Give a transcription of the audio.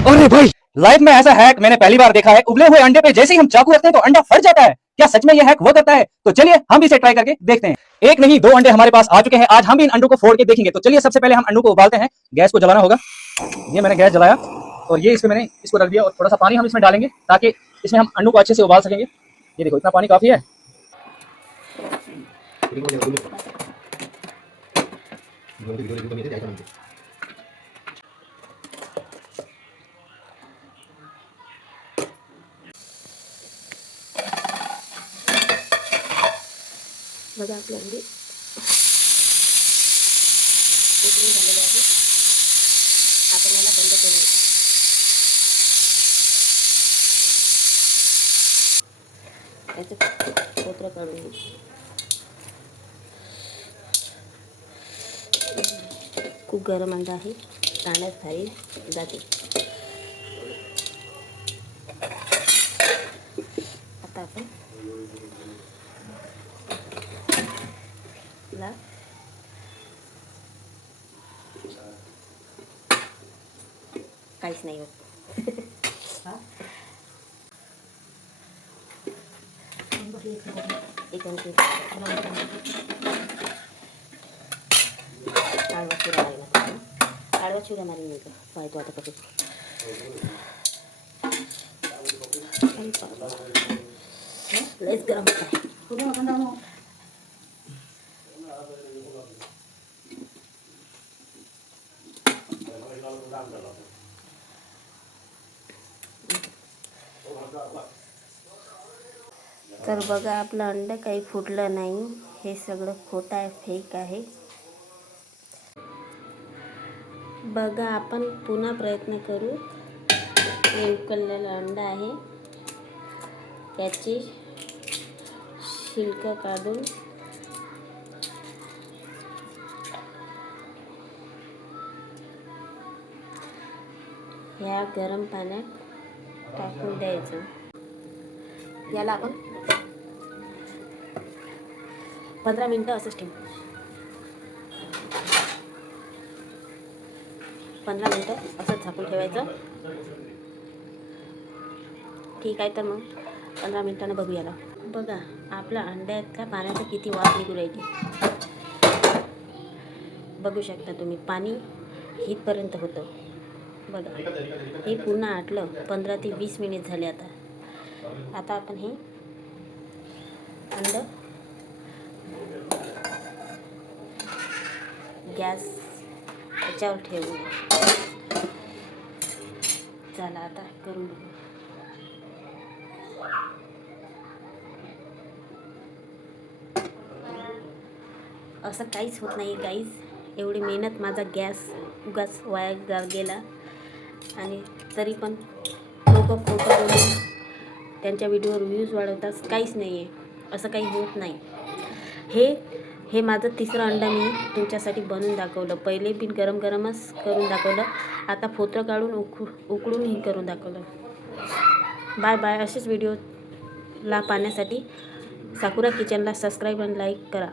अरे भाई, लाइफ में ऐसा हैक मैंने पहली बार देखा है। उबले हुए अंडे पे जैसे ही हम चाकू रखते हैं तो अंडा फट जाता है। क्या सच में ये हैक वर्क करता है? तो चलिए हम भी इसे ट्राई करके देखते हैं। एक नहीं दो अंडे हमारे पास आ चुके हैं। आज हम भी इन अंडों को फोड़ के देखेंगे। तो चलिए सबसे पहले हम अंडों को उबालते हैं। गैस को जलाना होगा। ये मैंने गैस जलाया और ये इसमें मैंने इसको रख दिया और थोड़ा सा पानी हम इसमें डालेंगे ताकि इसमें हम अंडों को अच्छे से उबाल सकेंगे। ये देखो इतना पानी काफी है। बघा आपले अंडे उकळून झालेले आहे. आपण याला बंद करू. याचं पोत्र काढून घेऊ. खूप गरम अंडा आहे. ताण्यात भारी जाते. आता आपण ला काहीच नाही होत. एक अंडे आडवा चुरा लागला. आडवा चुरा मारी नाही का पाहतो आता कसं. लयच गरम आहे. तर बघा आपलं अंड काही फुटलं नाही. हे सगळं खोटं आहे, फेक आहे. बघा आपण पुन्हा प्रयत्न करू. हे उकळलेलं अंड आहे. त्याची छिलकं काढून ह्या गरम पाण्यात टाकून द्यायचं. याला आपण 15 मिनटं असंच ठेवू. 15 मिनटं असंच झाकून ठेवायचं. ठीक आहे. तर मग 15 मिनटानं बघू याला. बघा आपल्या अंड्यातल्या पाण्याचं किती वाफ निघू राहिली. बघू शकता तुम्ही. पाणी इथपर्यंत होतं. बघा हे पूर्ण आटलं. 15 ते 20 मिनिट झाले. आता आपण हे अंड गॅस त्याच्यावर ठेवू. चला आता करून बघू. असं काहीच होत नाही गाईज. एवढी मेहनत माझा गॅस उगाच वाया गेला. आणि तरी पण लोक खोटं बोलून त्यांच्या व्हिडिओवर व्ह्यूज वाढवतात. काहीच नाही आहे. असं काही होत नाही. हे माझं तिसरं अंडा मी तुमच्यासाठी बनवून दाखवलं. पहिले पण गरमच करून दाखवलं. आता फोत्र काढून उकळून हे करून दाखवलं. Bye bye. असेच व्हिडिओला पाहण्यासाठी साकुरा किचनला सबस्क्राईब आणि लाईक करा.